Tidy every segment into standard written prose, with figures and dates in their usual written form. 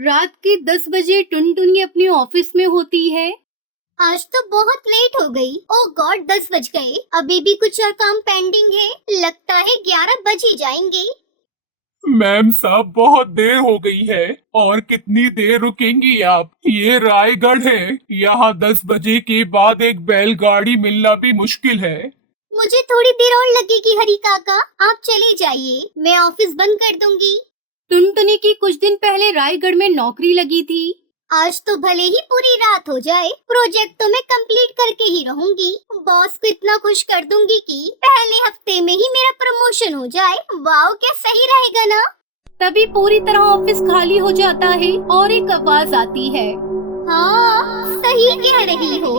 रात के 10 बजे टुनटुनी अपने ऑफिस में होती है। आज तो बहुत लेट हो गई। ओह गॉड, 10 बज गए। अभी भी कुछ और काम पेंडिंग है। लगता है 11 बज ही जाएंगे। मैम साहब, बहुत देर हो गई है। और कितनी देर रुकेंगी आप? ये रायगढ़ है, यहाँ 10 बजे के बाद एक बैलगाड़ी मिलना भी मुश्किल है। मुझे थोड़ी देर और लगेगी हरी काका, आप चले जाइए, मैं ऑफिस बंद कर दूंगी। टुनटुनी की कुछ दिन पहले रायगढ़ में नौकरी लगी थी। आज तो भले ही पूरी रात हो जाए, प्रोजेक्ट तो मैं कंप्लीट करके ही रहूंगी। बॉस को इतना खुश कर दूंगी कि पहले हफ्ते में ही मेरा प्रमोशन हो जाए। वाओ, क्या सही रहेगा ना। तभी पूरी तरह ऑफिस खाली हो जाता है और एक आवाज आती है। हाँ, सही कह रही हो।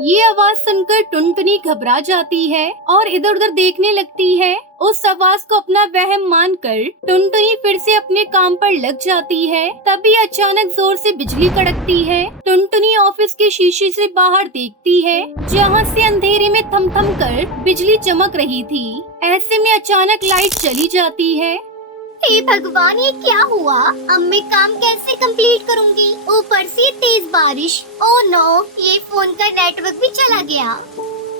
ये आवाज सुनकर टुनटुनी घबरा जाती है और इधर उधर देखने लगती है। उस आवाज को अपना वहम मानकर टुनटुनी फिर से अपने काम पर लग जाती है। तभी अचानक जोर से बिजली कड़कती है। टुनटुनी ऑफिस के शीशे से बाहर देखती है, जहाँ से अंधेरे में थम थम कर बिजली चमक रही थी। ऐसे में अचानक लाइट चली जाती है। हे भगवान, ये क्या हुआ? अब मैं काम कैसे कंप्लीट करूंगी? ऊपर से तेज बारिश। ओह नो, ये फोन का नेटवर्क भी चला गया।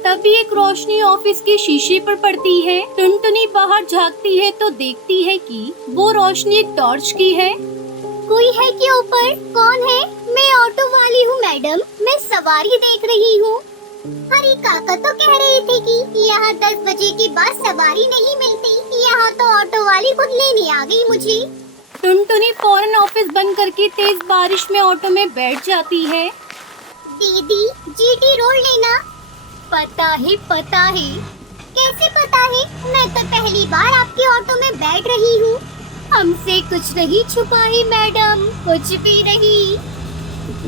तभी एक रोशनी ऑफिस के शीशे पर पड़ती है। टुनटुनी बाहर झांकती है तो देखती है कि वो रोशनी एक टॉर्च की है। कोई है क्या ऊपर? कौन है? मैं ऑटो वाली हूँ मैडम, मैं सवारी देख रही हूँ। हरी काका तो कह रहे थे कि यहाँ 10 बजे के बाद सवारी नहीं मिलती। यहाँ तो ऑटो वाली खुद लेने आ गई मुझे। टुनटुनी फौरन ऑफिस बंद करके तेज बारिश में ऑटो में बैठ जाती है। दीदी, जीटी रोड लेना। पता है, पता है। कैसे पता है? मैं तो पहली बार आपके ऑटो में बैठ रही हूँ। हमसे कुछ नहीं छुपा है मैडम, कुछ भी नहीं।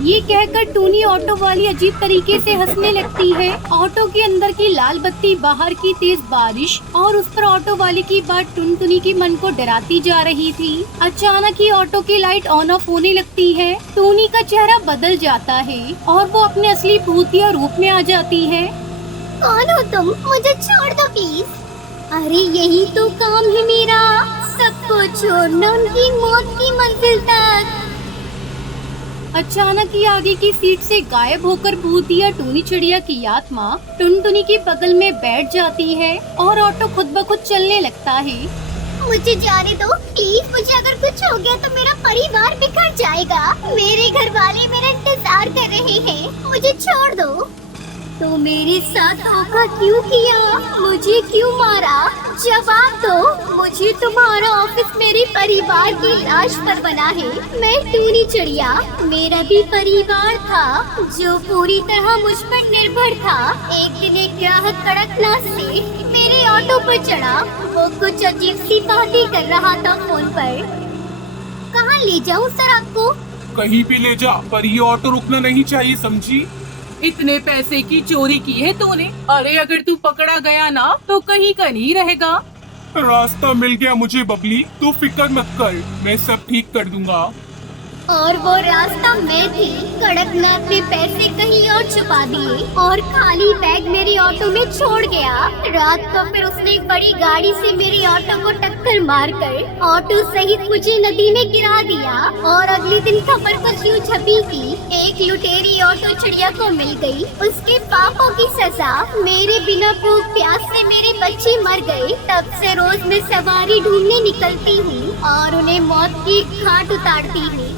ये कहकर टूनी ऑटो वाली अजीब तरीके से हंसने लगती है। ऑटो के अंदर की लाल बत्ती, बाहर की तेज बारिश और उस पर ऑटो वाली की बात टुनटुनी के मन को डराती जा रही थी। अचानक ही ऑटो की लाइट ऑन ऑफ होने लगती है। टूनी का चेहरा बदल जाता है और वो अपने असली भूतिया रूप में आ जाती है। कौन हो तुम? मुझे छोड़ दो प्लीज। अरे यही तो काम है मेरा, सबको छोड़ना उनकी मौत की मंजिल तक। अचानक ही आगे की सीट से गायब होकर भूतिया टूनी चिड़िया की आत्मा टुनटुनी के बगल में बैठ जाती है और ऑटो खुद ब खुद चलने लगता है। मुझे जाने दो प्लीज। मुझे अगर कुछ हो गया तो मेरा परिवार बिखर जाएगा। मेरे घर वाले मेरा इंतजार कर रहे हैं। मुझे छोड़ दो। तो मेरे साथ धोखा क्यों किया? मुझे क्यों मारा? जवाब दो। मुझे तुम्हारा ऑफिस मेरे परिवार की लाश पर बना है। मैं टूनी चिड़िया, मेरा भी परिवार था जो पूरी तरह मुझ पर निर्भर था। एक दिन एक ग्राहक कड़कनाथ से मेरे ऑटो पर चढ़ा। वो कुछ अजीब सी बातें कर रहा था फोन पर। कहाँ ले जाऊँ सर आपको? कहीं भी ले जा, पर ये ऑटो रुकना नहीं चाहिए, समझी? इतने पैसे की चोरी की है तूने। अरे अगर तू पकड़ा गया ना तो कहीं का नहीं रहेगा। रास्ता मिल गया मुझे बबली, तू फिक्र मत कर, मैं सब ठीक कर दूंगा। और वो रास्ता मैं थी। कड़कनाथ ने पैसे कहीं और छुपा दिए और खाली बैग मेरी ऑटो में छोड़ गया। रात को फिर उसने एक बड़ी गाड़ी से मेरी ऑटो को टक्कर मारकर ऑटो सहित मुझे नदी में गिरा दिया। और अगले दिन खबर कुछ यूँ छपी कि एक लुटेरी ऑटो चिड़िया को मिल गई। उसके पापों की सजा, मेरे बिना भूख प्यास से मेरे बच्चे मर गए। तब से रोज मैं सवारी ढूंढने निकलती हूँ और उन्हें मौत की घाट उतारती हूँ।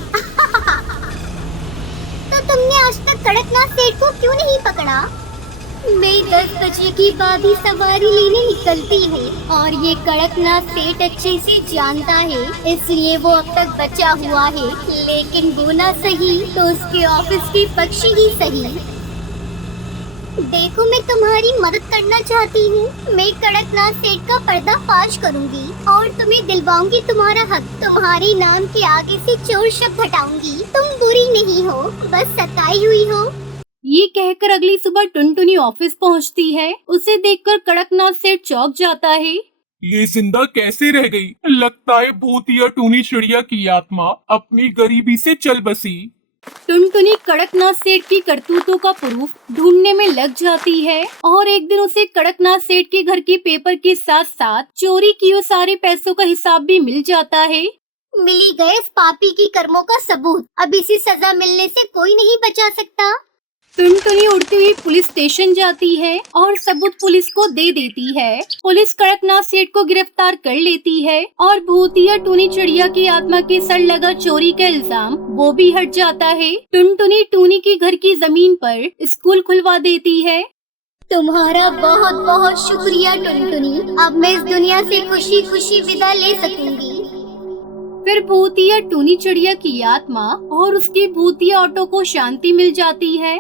तो तुमने आज तक कड़कनाथ सेठ को क्यों नहीं पकड़ा? मैं 10 बजे के बाद ही सवारी लेने निकलती हूँ और ये कड़कनाथ सेठ अच्छे से जानता है, इसलिए वो अब तक बचा हुआ है। लेकिन वो ना सही तो उसके ऑफिस के पक्षी ही सही। देखो, मैं तुम्हारी मदद करना चाहती हूँ। मैं कड़कनाथ सेठ का पर्दाफाश करूँगी और तुम्हें दिलवाऊंगी तुम्हारा हक। तुम्हारे नाम के आगे से चोर शब्द हटाऊंगी। तुम बुरी नहीं हो, बस सताई हुई हो। ये कहकर अगली सुबह टुनटुनी ऑफिस पहुंचती है। उसे देखकर कड़कनाथ सेठ चौंक जाता है। ये जिंदा कैसे रह गई? लगता है भूतिया टूनी चिड़िया की आत्मा अपनी गरीबी से चल बसी। टुनटुनी कड़कनाथ सेठ की करतूतों का प्रूफ ढूंढने में लग जाती है और एक दिन उसे कड़कनाथ सेठ के घर के पेपर के साथ साथ चोरी किए सारे पैसों का हिसाब भी मिल जाता है। मिली गए इस पापी की कर्मों का सबूत। अब इसी सजा मिलने से कोई नहीं बचा सकता। टुनटुनी उड़ती हुई पुलिस स्टेशन जाती है और सबूत पुलिस को दे देती है। पुलिस कड़कनाथ सेठ को गिरफ्तार कर लेती है और भूतिया टूनी चिड़िया की आत्मा के सर लगा चोरी का इल्जाम वो भी हट जाता है। टुनटुनी टूनी के घर की जमीन पर स्कूल खुलवा देती है। तुम्हारा बहुत बहुत शुक्रिया टुनटुनी। अब मैं इस दुनिया से खुशी खुशी विदा ले सकूंगी। फिर भूतिया टूनी चिड़िया की आत्मा और उसके भूतिया ऑटो को शांति मिल जाती है।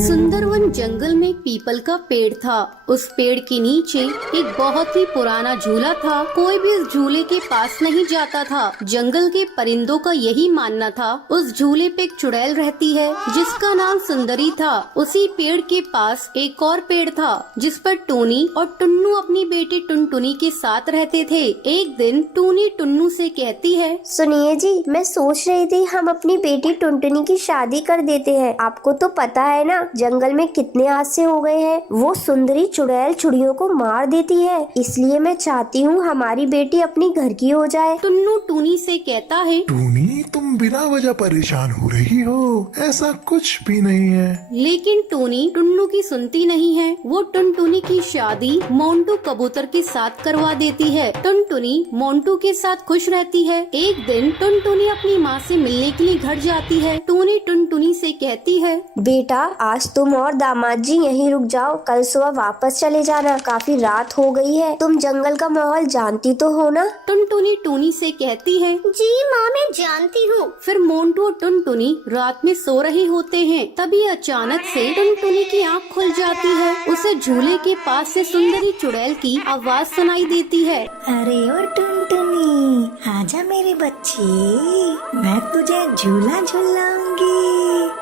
सुंदरवन जंगल में एक पीपल का पेड़ था। उस पेड़ के नीचे एक बहुत ही पुराना झूला था। कोई भी इस झूले के पास नहीं जाता था। जंगल के परिंदों का यही मानना था। उस झूले पे एक चुड़ैल रहती है जिसका नाम सुंदरी था। उसी पेड़ के पास एक और पेड़ था जिस पर टूनी और टुन्नू अपनी बेटी टुनटुनी के साथ रहते थे। एक दिन टूनी टुन्नू से कहती है, सुनिए जी, मैं सोच रही थी हम अपनी बेटी टुनटुनी की शादी कर देते हैं। आपको तो पता है ना जंगल में कितने हादसे हो गए हैं। वो सुंदरी चुड़ैल चिड़ियों को मार देती है, इसलिए मैं चाहती हूँ हमारी बेटी अपनी घर की हो जाए। टुन्नू टूनी से कहता है, टूनी तुम बिना वजह परेशान हो रही हो, ऐसा कुछ भी नहीं है। लेकिन टूनी टुन्नू की सुनती नहीं है। वो टुनटुनी की शादी मोंटू कबूतर के साथ करवा देती है। टुनटुनी मोंटू के साथ खुश रहती है। एक दिन टुनटुनी अपनी माँ से मिलने के लिए घर जाती है। टूनी टुनटुनी से कहती है, बेटा आज तुम और दामाद जी यहीं रुक जाओ, कल सुबह वापस चले जाना। काफी रात हो गई है, तुम जंगल का माहौल जानती तो हो ना। टुनटुनी टूनी से कहती है, जी माँ मैं जानती हूँ। फिर मोंटू और टुनटुनी रात में सो रहे होते हैं। तभी अचानक से टुनटुनी की आँख खुल जाती है। उसे झूले के पास से सुंदरी चुड़ैल की आवाज सुनाई देती है। अरे ओ टुनटुनी, आजा मेरे बच्चे, मैं तुझे झूला झूलाऊंगी।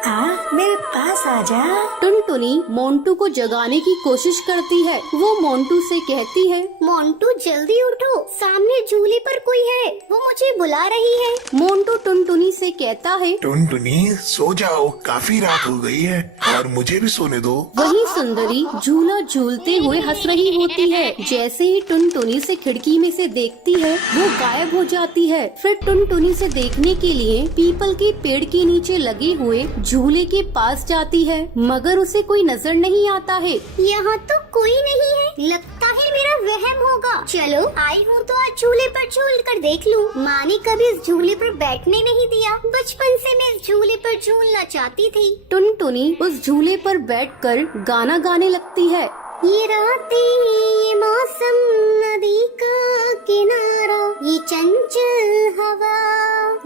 आ मेरे पास आजा। टुनटुनी मोंटू को जगाने की कोशिश करती है। वो मोंटू से कहती है, मोंटू जल्दी उठो, सामने झूले पर कोई है, वो मुझे बुला रही है। मोंटू टुनटुनी से कहता है, टुनटुनी सो जाओ, काफी रात हो गई है और मुझे भी सोने दो। वही सुंदरी झूला झूलते हुए हंस रही होती है। जैसे ही टुनटुनी से खिड़की में से देखती है वो गायब हो जाती है। फिर टुनटुनी से देखने के लिए पीपल के पेड़ के नीचे लगे हुए झूले के पास जाती है, मगर उसे कोई नजर नहीं आता है। यहाँ तो कोई नहीं है, लगता है मेरा वहम होगा। चलो आई हूँ तो आज झूले पर झूल कर देख लूँ। माँ ने कभी इस झूले पर बैठने नहीं दिया। बचपन से मैं इस झूले पर झूलना चाहती थी। टुनटुनी उस झूले पर बैठकर गाना गाने लगती है। ये रातें, ये मौसम, नदी का किनारा, ये चंचल हवा।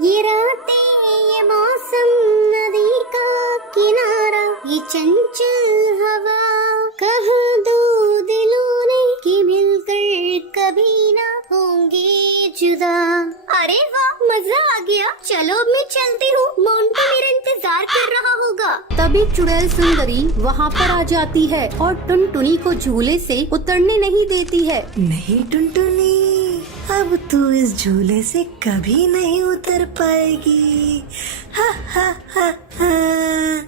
ये रातें, ये मौसम, नदी का किनारा, ये चंचल हवा। कह दो दिलों ने कि मिलकर कभी ना होंगे जुदा। अरे वाह, मजा आ गया। चलो अब मैं चलती हूँ, मोंटू मेरा इंतजार कर रहा होगा। तभी चुड़ैल सुंदरी वहाँ पर आ जाती है और टुनटुनी को झूले से उतरने नहीं देती है। नहीं टुनटुनी, अब तू इस झूले से कभी नहीं उतर पाएगी। हा हा हा हा,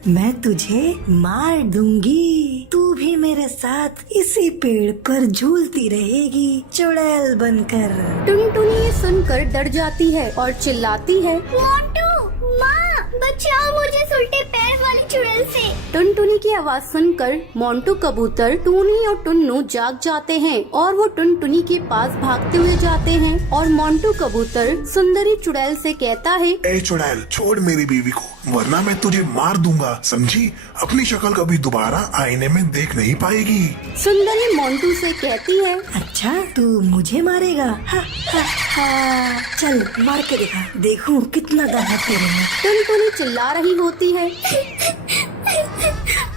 मैं तुझे मार दूंगी। तू भी मेरे साथ इसी पेड़ पर झूलती रहेगी चुड़ैल बनकर। टुनटुनी ये सुनकर डर जाती है और चिल्लाती है, मोंटू, माँ, बचाओ मुझे इस उल्टे पैर वाली चुड़ैल से। टुनटुनी की आवाज सुनकर मोंटू कबूतर, टूनी और टुन्नू जाग जाते हैं और वो टुनटुनी के पास भागते हुए जाते हैं। और मोंटू कबूतर सुंदरी चुड़ैल से कहता है, ए चुड़ैल, छोड़ मेरी बीवी को, वरना मैं तुझे मार दूंगा, समझी? अपनी शक्ल कभी दोबारा आईने में देख नहीं पाएगी। सुंदरी मोंटू से कहती है, अच्छा तू मुझे मारेगा? हा हा हा, चल मार के दिखा, देखूं कितना दाना तेरे में। टुनटुनी चिल्ला रही होती है,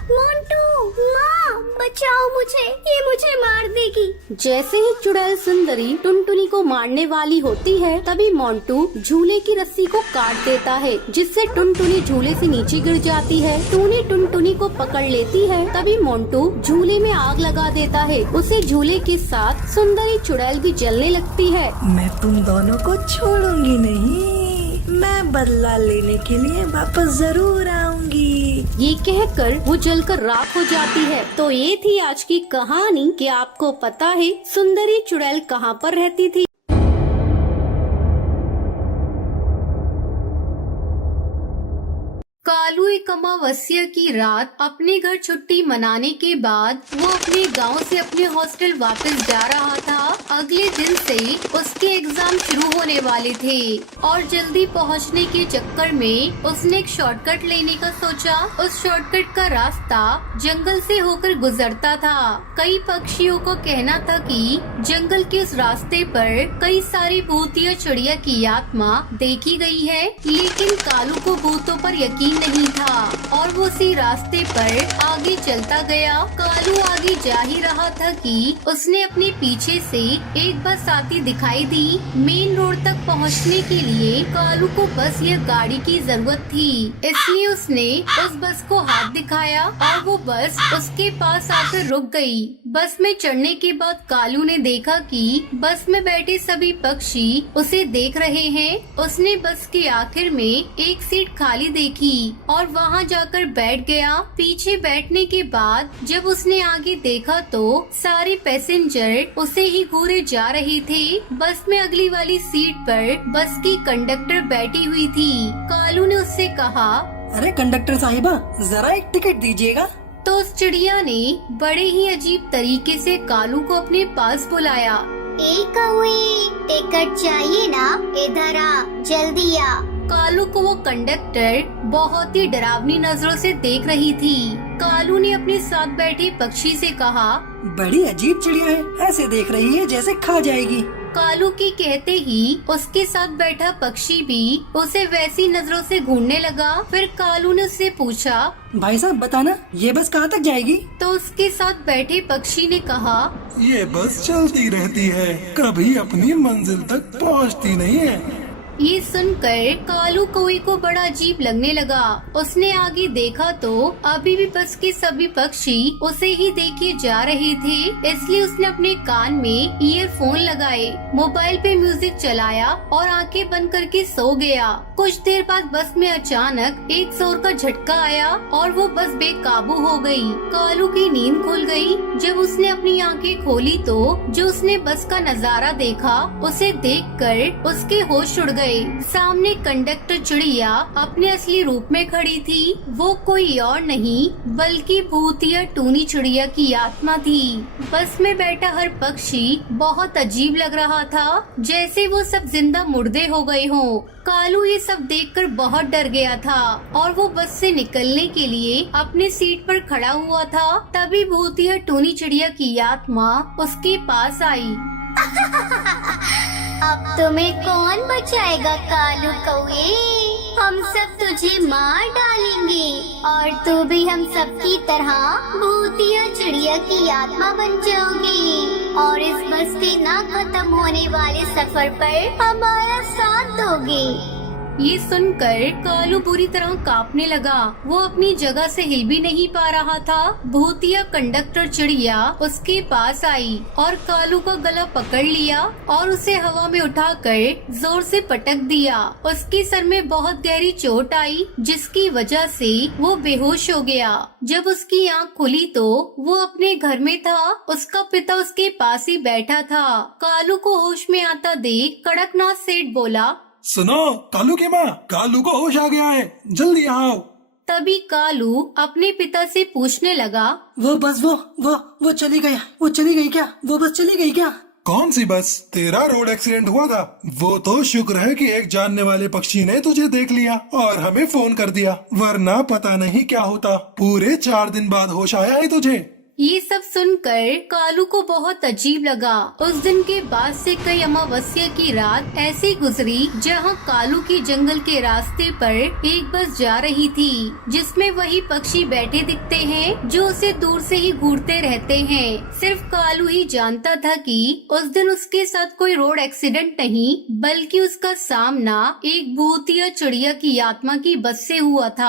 मोंटू, माँ, बचाओ मुझे, ये मुझे मार देगी। जैसे ही चुड़ैल सुंदरी टुनटुनी को मारने वाली होती है तभी मोंटू झूले की रस्सी को काट देता है, जिससे टुनटुनी झूले से नीचे गिर जाती है। टूनी टुनटुनी को पकड़ लेती है। तभी मोंटू झूले में आग लगा देता है। उसे झूले के साथ सुंदरी चुड़ैल भी जलने लगती है। मैं तुम दोनों को छोड़ूंगी नहीं, मैं बदला लेने के लिए वापस जरूर आऊंगी। ये कहकर वो जलकर राख हो जाती है। तो ये थी आज की कहानी कि आपको पता है सुंदरी चुड़ैल कहाँ पर रहती थी। कालू एक अमावस्या की रात अपने घर छुट्टी मनाने के बाद वो अपने गांव से अपने हॉस्टल वापस जा रहा था। अगले दिन से उसके एग्जाम शुरू होने वाले थे और जल्दी पहुंचने के चक्कर में उसने एक शॉर्टकट लेने का सोचा। उस शॉर्टकट का रास्ता जंगल से होकर गुजरता था। कई पक्षियों को कहना था कि जंगल के उस रास्ते पर कई सारी भूत या चिड़िया की आत्मा देखी गई है, लेकिन कालू को भूतों पर यकीन नहीं था और वो उसी रास्ते पर आगे चलता गया। कालू आगे जा ही रहा था कि उसने अपने पीछे से एक बस आती दिखाई दी। मेन रोड तक पहुंचने के लिए कालू को बस या गाड़ी की जरूरत थी, इसलिए उसने उस बस को हाथ दिखाया और वो बस उसके पास आकर रुक गई। बस में चढ़ने के बाद कालू ने देखा कि बस में बैठे सभी पक्षी उसे देख रहे हैं। उसने बस के आखिर में एक सीट खाली देखी और वहाँ जाकर बैठ गया। पीछे बैठने के बाद जब उसने आगे देखा तो सारे पैसेंजर उसे ही घूरे जा रहे थे। बस में अगली वाली सीट पर बस की कंडक्टर बैठी हुई थी। कालू ने उससे कहा, अरे कंडक्टर साहिबा, जरा एक टिकट दीजिएगा। तो उस चिड़िया ने बड़े ही अजीब तरीके से कालू को अपने पास बुलाया। ए कौवे, टिकट चाहिए ना? इधर आ, जल्दी आ। कालू को वो कंडक्टर बहुत ही डरावनी नजरों से देख रही थी। कालू ने अपने साथ बैठे पक्षी से कहा, बड़ी अजीब चिड़िया है, ऐसे देख रही है जैसे खा जाएगी। कालू के कहते ही उसके साथ बैठा पक्षी भी उसे वैसी नजरों से घूरने लगा। फिर कालू ने उससे पूछा, भाई साहब बताना, ये बस कहाँ तक जाएगी? तो उसके साथ बैठे पक्षी ने कहा, ये बस चलती रहती है, कभी अपनी मंजिल तक पहुंचती नहीं है। ये सुनकर कालू कौवे को बड़ा अजीब लगने लगा। उसने आगे देखा तो अभी भी बस के सभी पक्षी उसे ही देखे जा रहे थे, इसलिए उसने अपने कान में ईयरफोन लगाए, मोबाइल पे म्यूजिक चलाया और आंखें बंद करके सो गया। कुछ देर बाद बस में अचानक एक जोर का झटका आया और वो बस बेकाबू हो गई। कालू की नींद खुल गई। जब उसने अपनी आंखें खोली तो जो उसने बस का नजारा देखा उसे देखकर उसके होश उड़ गए। सामने कंडक्टर चिड़िया अपने असली रूप में खड़ी थी। वो कोई और नहीं बल्कि भूतिया टूनी चिड़िया की आत्मा थी। बस में बैठा हर पक्षी बहुत अजीब लग रहा था, जैसे वो सब जिंदा मुर्दे हो गए हों। कालू ये सब देखकर बहुत डर गया था और वो बस से निकलने के लिए अपने सीट पर खड़ा हुआ था। तभी भूतिया टूनी चिड़िया की आत्मा उसके पास आई। अब तुम्हें कौन बचाएगा कालू कौवे? हम सब तुझे मार डालेंगे और तू भी हम सब की तरह भूतिया चिड़िया की आत्मा बन जाओगी और इस बस के ना खत्म होने वाले सफर पर हमारा साथ दोगे। ये सुनकर कालू बुरी तरह कांपने लगा। वो अपनी जगह से हिल भी नहीं पा रहा था। भूतिया कंडक्टर चिड़िया उसके पास आई और कालू का गला पकड़ लिया और उसे हवा में उठाकर जोर से पटक दिया। उसके सर में बहुत गहरी चोट आई, जिसकी वजह से वो बेहोश हो गया। जब उसकी आंख खुली तो वो अपने घर में था। उसका पिता उसके पास ही बैठा था। कालू को होश में आता देख कड़कनाथ सेठ बोला, सुनो कालू की माँ, कालू को होश आ गया है, जल्दी आओ। तभी कालू अपने पिता से पूछने लगा, वो बस वो चली गया, वो चली गई क्या? वो बस चली गई क्या? कौन सी बस? तेरा रोड एक्सीडेंट हुआ था। वो तो शुक्र है कि एक जानने वाले पक्षी ने तुझे देख लिया और हमें फोन कर दिया, वरना पता नहीं क्या होता। पूरे 4 दिन बाद होश आया है तुझे। ये सब सुनकर कालू को बहुत अजीब लगा। उस दिन के बाद से कई अमावस्या की रात ऐसी गुजरी जहाँ कालू की जंगल के रास्ते पर एक बस जा रही थी, जिसमें वही पक्षी बैठे दिखते हैं जो उसे दूर से ही घूरते रहते हैं। सिर्फ कालू ही जानता था कि उस दिन उसके साथ कोई रोड एक्सीडेंट नहीं, बल्कि उसका सामना एक भूतिया चिड़िया की आत्मा की बस से हुआ था।